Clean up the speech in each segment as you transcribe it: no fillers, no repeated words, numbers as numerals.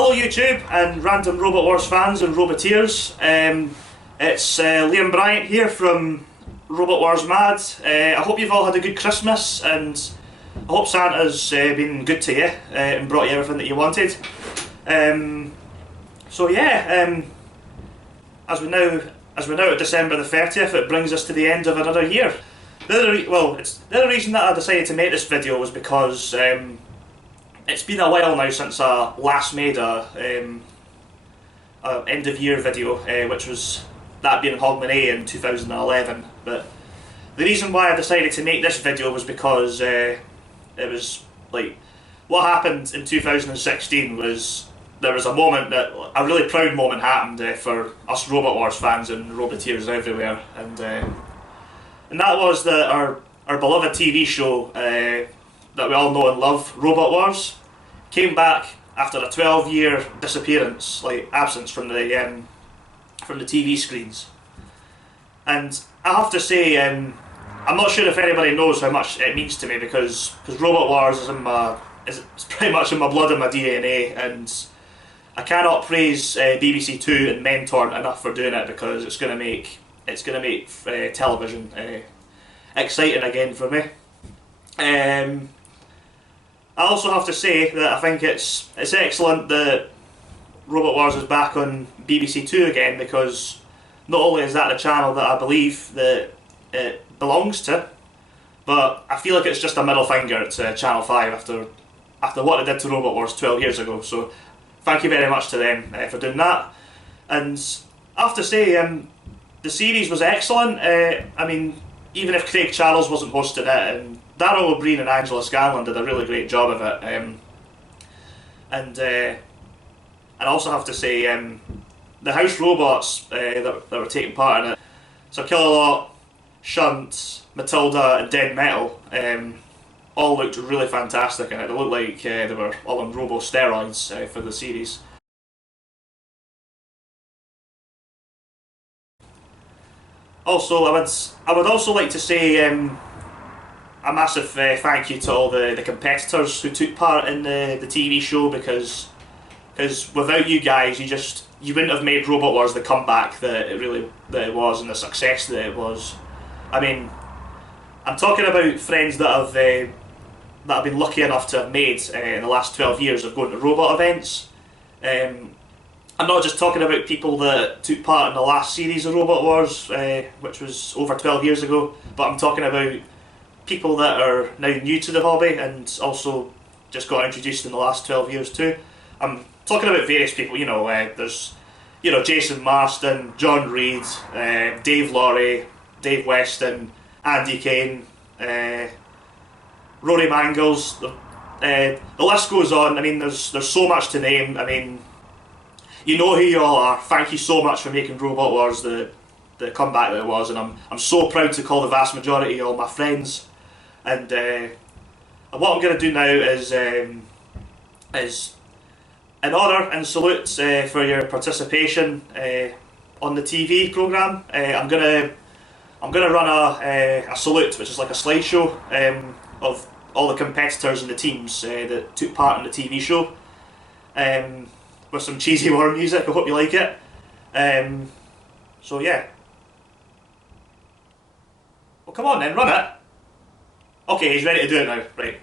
Hello YouTube and random Robot Wars fans and Roboteers. It's Liam Bryant here from Robotwarsmad. I hope you've all had a good Christmas and I hope Santa's been good to you and brought you everything that you wanted. As we're now at December the 30th, it brings us to the end of another year. The other reason that I decided to make this video was because it's been a while now since I last made a end of year video, which was that being Hogmanay in 2011. But the reason why I decided to make this video was because it was like what happened in 2016 was there was a moment that a really proud moment happened for us Robot Wars fans and Roboteers everywhere, and that was that our beloved TV show that we all know and love, Robot Wars, came back after a 12-year disappearance, like absence from the TV screens. And I have to say, I'm not sure if anybody knows how much it means to me because Robot Wars is pretty much in my blood and my DNA, and I cannot praise BBC Two and Mentor enough for doing it because it's going to make television exciting again for me. I also have to say that I think it's excellent that Robot Wars is back on BBC Two again, because not only is that the channel that I believe that it belongs to, but I feel like it's just a middle finger to Channel 5 after what they did to Robot Wars 12 years ago. So thank you very much to them for doing that. And I have to say, the series was excellent. I mean, even if Craig Charles wasn't hosting it, and Darryl O'Brien and Angela Scanlon did a really great job of it. And I also have to say, the house robots that were taking part in it, so Killalot, Shunt, Matilda and Dead Metal, all looked really fantastic in it. They looked like they were all on robo steroids for the series. Also, I would also like to say a massive thank you to all the competitors who took part in the TV show, because without you guys, you wouldn't have made Robot Wars the comeback that it was and the success that it was. I mean, I'm talking about friends that I've been lucky enough to have made in the last 12 years of going to robot events. I'm not just talking about people that took part in the last series of Robot Wars, which was over 12 years ago, but I'm talking about people that are now new to the hobby and also just got introduced in the last 12 years too. I'm talking about various people, there's Jason Marston, John Reed, Dave Laurie, Dave Weston, Andy Kane, Rory Mangles, the list goes on. I mean, there's so much to name. I mean, you know who you all are. Thank you so much for making Robot Wars the comeback that it was, and I'm so proud to call the vast majority of all my friends. And what I'm going to do now is in honour and salute for your participation on the TV programme. I'm gonna run a salute, which is like a slideshow of all the competitors and the teams that took part in the TV show, with some cheesy war music. I hope you like it. So yeah. Well, come on then, run it. Okay, he's ready to do it now. Right.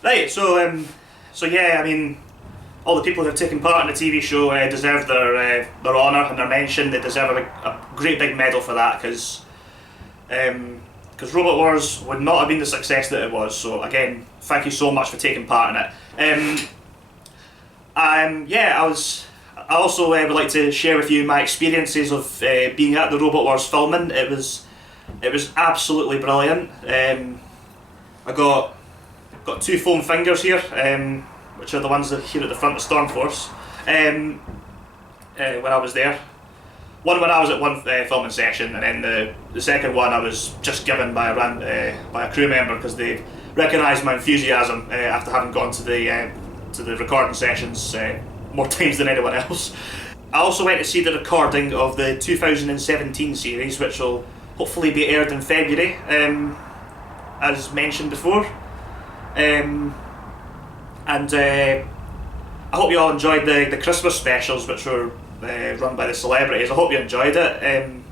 Right, so yeah, I mean, all the people who have taken part in the TV show deserve their honour and their mention. They deserve a great big medal for that, because Robot Wars would not have been the success that it was. So again, thank you so much for taking part in it. Yeah, I also would like to share with you my experiences of being at the Robot Wars filming. It was absolutely brilliant. I got 2 foam fingers here, which are the ones that here at the front of Stormforce, when I was there. One when I was at one filming session, and then the second one I was just given by a crew member, because they recognised my enthusiasm after having gone to the recording sessions more times than anyone else. I also went to see the recording of the 2017 series, which will hopefully be aired in February, as mentioned before. I hope you all enjoyed the Christmas specials, which were run by the celebrities. I hope you enjoyed it,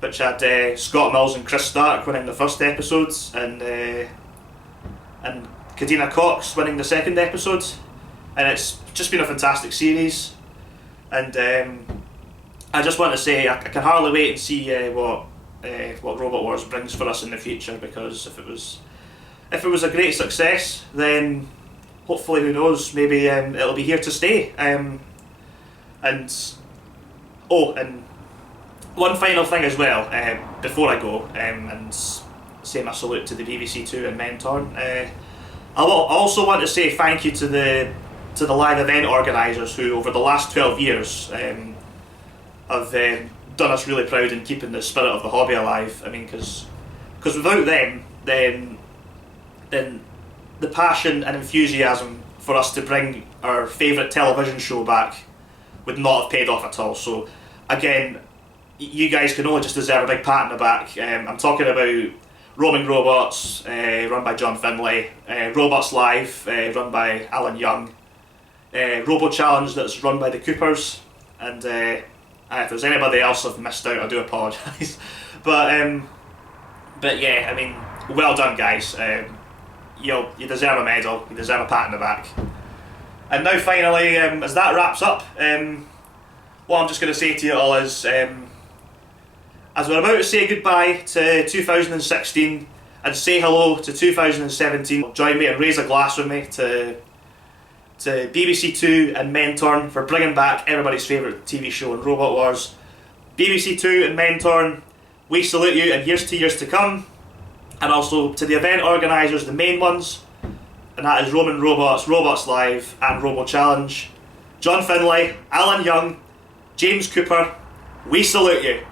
which had Scott Mills and Chris Stark winning the first episodes, and Kadina Cox winning the second episode. And it's just been a fantastic series, and I just want to say I can hardly wait and see what Robot Wars brings for us in the future, because if it was a great success, then hopefully, who knows, maybe it'll be here to stay. And one final thing as well, before I go, and say my salute to the BBC Two and Mentorn. I also want to say thank you to the live event organisers, who over the last 12 years have done us really proud in keeping the spirit of the hobby alive. I mean, because without them, then the passion and enthusiasm for us to bring our favourite television show back would not have paid off at all. So again, you guys can only just deserve a big pat on the back. I'm talking about Roaming Robots, run by John Finlay, Robots Live, run by Alan Young, Robo Challenge, that's run by the Coopers, and if there's anybody else I've missed out, I do apologise. But yeah, I mean, well done, guys. You deserve a medal, you deserve a pat on the back. And now finally, as that wraps up, what I'm just going to say to you all is, as we're about to say goodbye to 2016 and say hello to 2017, join me and raise a glass with me to BBC Two and Mentorn for bringing back everybody's favourite TV show in Robot Wars. BBC Two and Mentorn, we salute you, and here's to years to come. And also to the event organisers, the main ones, and that is Roman Robots, Robots Live and Robo Challenge. John Finlay, Alan Young, James Cooper, we salute you.